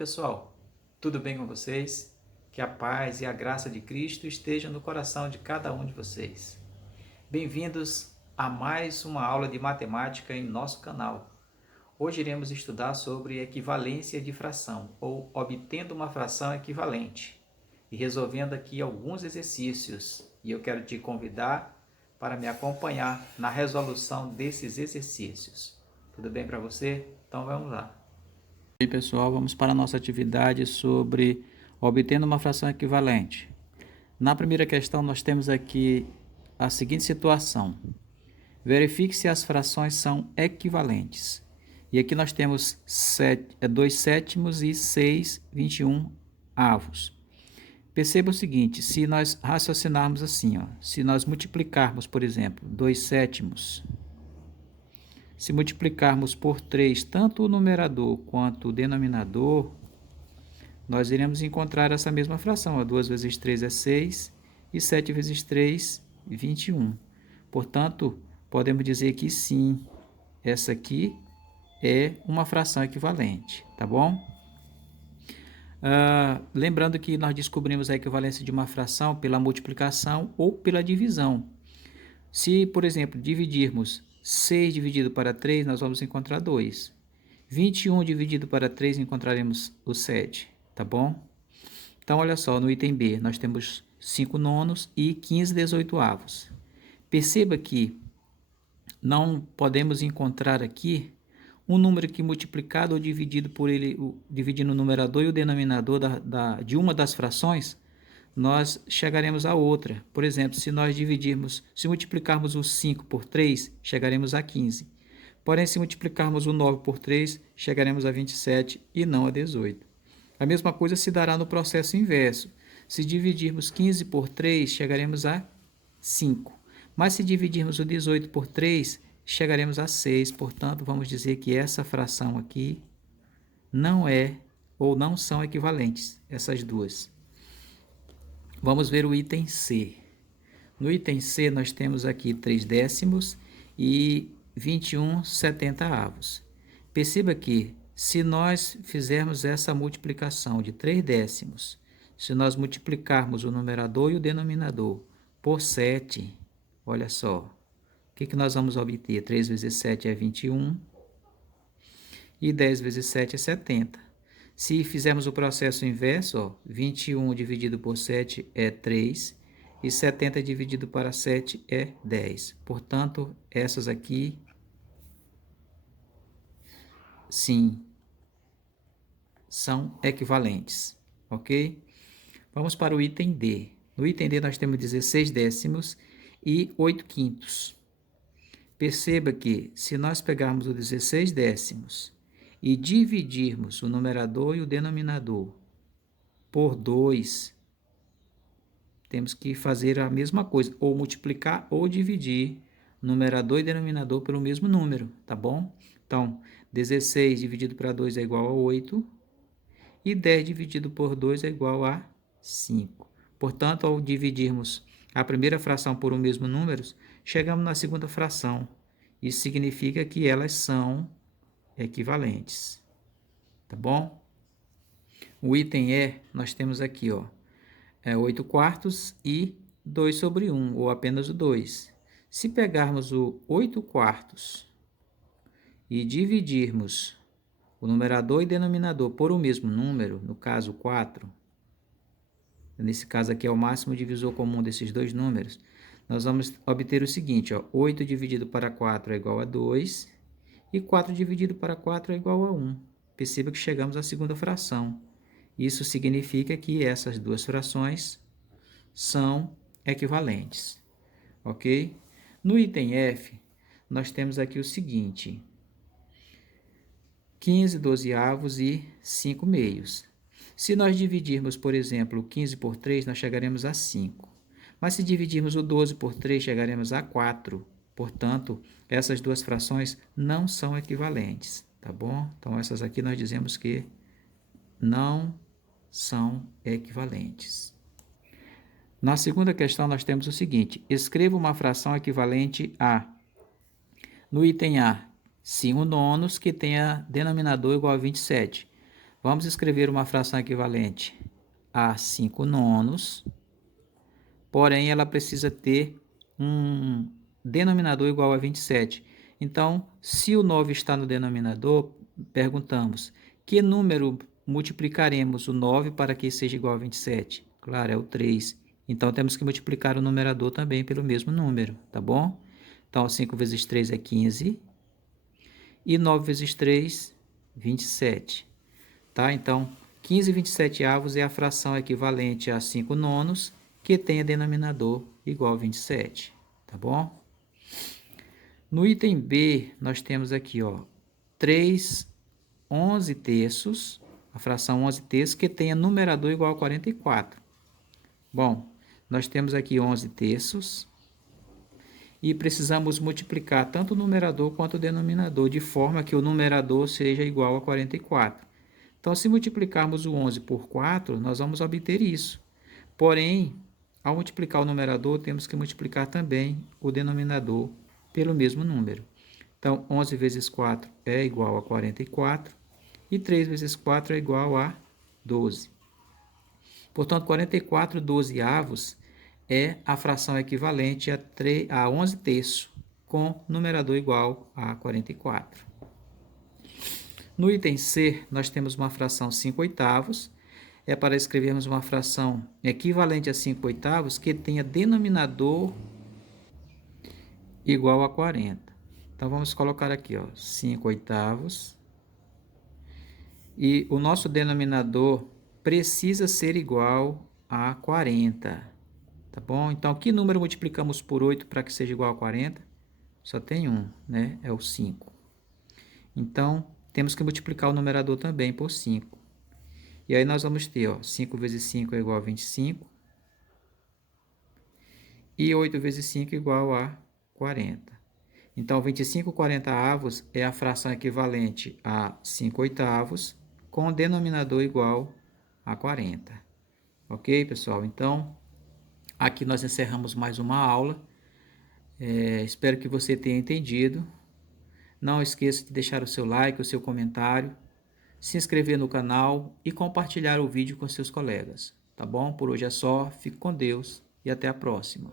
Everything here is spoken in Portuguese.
pessoal, tudo bem com vocês? Que a paz e a graça de Cristo estejam no coração de cada um de vocês. Bem-vindos a mais uma aula de matemática em nosso canal. Hoje iremos estudar sobre equivalência de fração, ou obtendo uma fração equivalente, e resolvendo aqui alguns exercícios. E eu quero te convidar para me acompanhar na resolução desses exercícios. Tudo bem para você? Então vamos lá. E aí, pessoal, vamos para a nossa atividade sobre obtendo uma fração equivalente. Na primeira questão, nós temos aqui a seguinte situação. Verifique se as frações são equivalentes. E aqui nós temos 2 sétimos e 6/21 avos. Perceba o seguinte, se nós raciocinarmos assim, se nós multiplicarmos, por exemplo, 2 sétimos, se multiplicarmos por 3, tanto o numerador quanto o denominador, nós iremos encontrar essa mesma fração. 2 vezes 3 é 6 e 7 vezes 3, 21. Portanto, podemos dizer que sim, essa aqui é uma fração equivalente, tá bom? Lembrando que nós descobrimos a equivalência de uma fração pela multiplicação ou pela divisão. Se, por exemplo, dividirmos 6 dividido para 3, nós vamos encontrar 2. 21 dividido para 3, encontraremos o 7, tá bom? Então, olha só, no item B, nós temos 5 nonos e 15/18. Perceba que não podemos encontrar aqui um número que multiplicado ou dividido por ele, dividindo o numerador e o denominador de uma das frações, nós chegaremos a outra. Por exemplo, se multiplicarmos o 5 por 3, chegaremos a 15. Porém, se multiplicarmos o 9 por 3, chegaremos a 27 e não a 18. A mesma coisa se dará no processo inverso. Se dividirmos 15 por 3, chegaremos a 5. Mas se dividirmos o 18 por 3, chegaremos a 6. Portanto, vamos dizer que essa fração aqui não é ou não são equivalentes, essas duas. Vamos ver o item C. No item C, nós temos aqui 3 décimos e 21/70. Perceba que, se nós fizermos essa multiplicação de 3 décimos, se nós multiplicarmos o numerador e o denominador por 7, olha só, o que nós vamos obter? 3 vezes 7 é 21 e 10 vezes 7 é 70. Se fizermos o processo inverso, 21 dividido por 7 é 3 e 70 dividido para 7 é 10. Portanto, essas aqui, sim, são equivalentes, ok? Vamos para o item D. No item D nós temos 16 décimos e 8 quintos. Perceba que, se nós pegarmos o 16 décimos e dividirmos o numerador e o denominador por 2, temos que fazer a mesma coisa, ou multiplicar ou dividir numerador e denominador pelo mesmo número, tá bom? Então, 16 dividido para 2 é igual a 8, e 10 dividido por 2 é igual a 5. Portanto, ao dividirmos a primeira fração por um mesmo número, chegamos na segunda fração. Isso significa que elas são equivalentes, tá bom? O item E, nós temos aqui, 8 quartos e 2 sobre 1, ou apenas o 2. Se pegarmos o 8 quartos e dividirmos o numerador e denominador por o mesmo número, no caso 4, nesse caso aqui é o máximo divisor comum desses dois números, nós vamos obter o seguinte, 8 dividido para 4 é igual a 2, e 4 dividido para 4 é igual a 1. Perceba que chegamos à segunda fração. Isso significa que essas duas frações são equivalentes, ok? No item F, nós temos aqui o seguinte, 15/12 e 5 meios. Se nós dividirmos, por exemplo, 15 por 3, nós chegaremos a 5. Mas se dividirmos o 12 por 3, chegaremos a 4. Portanto, essas duas frações não são equivalentes, tá bom? Então, essas aqui nós dizemos que não são equivalentes. Na segunda questão, nós temos o seguinte, escreva uma fração equivalente a, no item A, 5 nonos que tenha denominador igual a 27. Vamos escrever uma fração equivalente a 5 nonos, porém ela precisa ter um denominador igual a 27. Então, se o 9 está no denominador, perguntamos, que número multiplicaremos o 9 para que seja igual a 27? Claro, é o 3. Então, temos que multiplicar o numerador também pelo mesmo número, tá bom? Então, 5 vezes 3 é 15. E 9 vezes 3, 27. Tá? Então, 15/27 é a fração equivalente a 5 nonos, que tenha denominador igual a 27. Tá bom? No item B, nós temos aqui, ó, 3/11, a fração 11 terços, que tenha numerador igual a 44. Bom, nós temos aqui 11 terços e precisamos multiplicar tanto o numerador quanto o denominador, de forma que o numerador seja igual a 44. Então, se multiplicarmos o 11 por 4, nós vamos obter isso. Porém, ao multiplicar o numerador, temos que multiplicar também o denominador pelo mesmo número. Então, 11 vezes 4 é igual a 44 e 3 vezes 4 é igual a 12. Portanto, 44/12 é a fração equivalente a 11 terços, com numerador igual a 44. No item C, nós temos uma fração 5/8. É para escrevermos uma fração equivalente a 5/8 que tenha denominador igual a 40. Então, vamos colocar aqui, ó, 5/8. E o nosso denominador precisa ser igual a 40. Tá bom? Então, que número multiplicamos por 8 para que seja igual a 40? Só tem um, né? É o 5. Então, temos que multiplicar o numerador também por 5. E aí nós vamos ter, ó, 5 vezes 5 é igual a 25. E 8 vezes 5 é igual a 40. Então, 25/40 é a fração equivalente a 5/8, com o denominador igual a 40. Ok, pessoal? Então, aqui nós encerramos mais uma aula. Espero que você tenha entendido. Não esqueça de deixar o seu like, o seu comentário, se inscrever no canal e compartilhar o vídeo com seus colegas. Tá bom? Por hoje é só. Fique com Deus e até a próxima.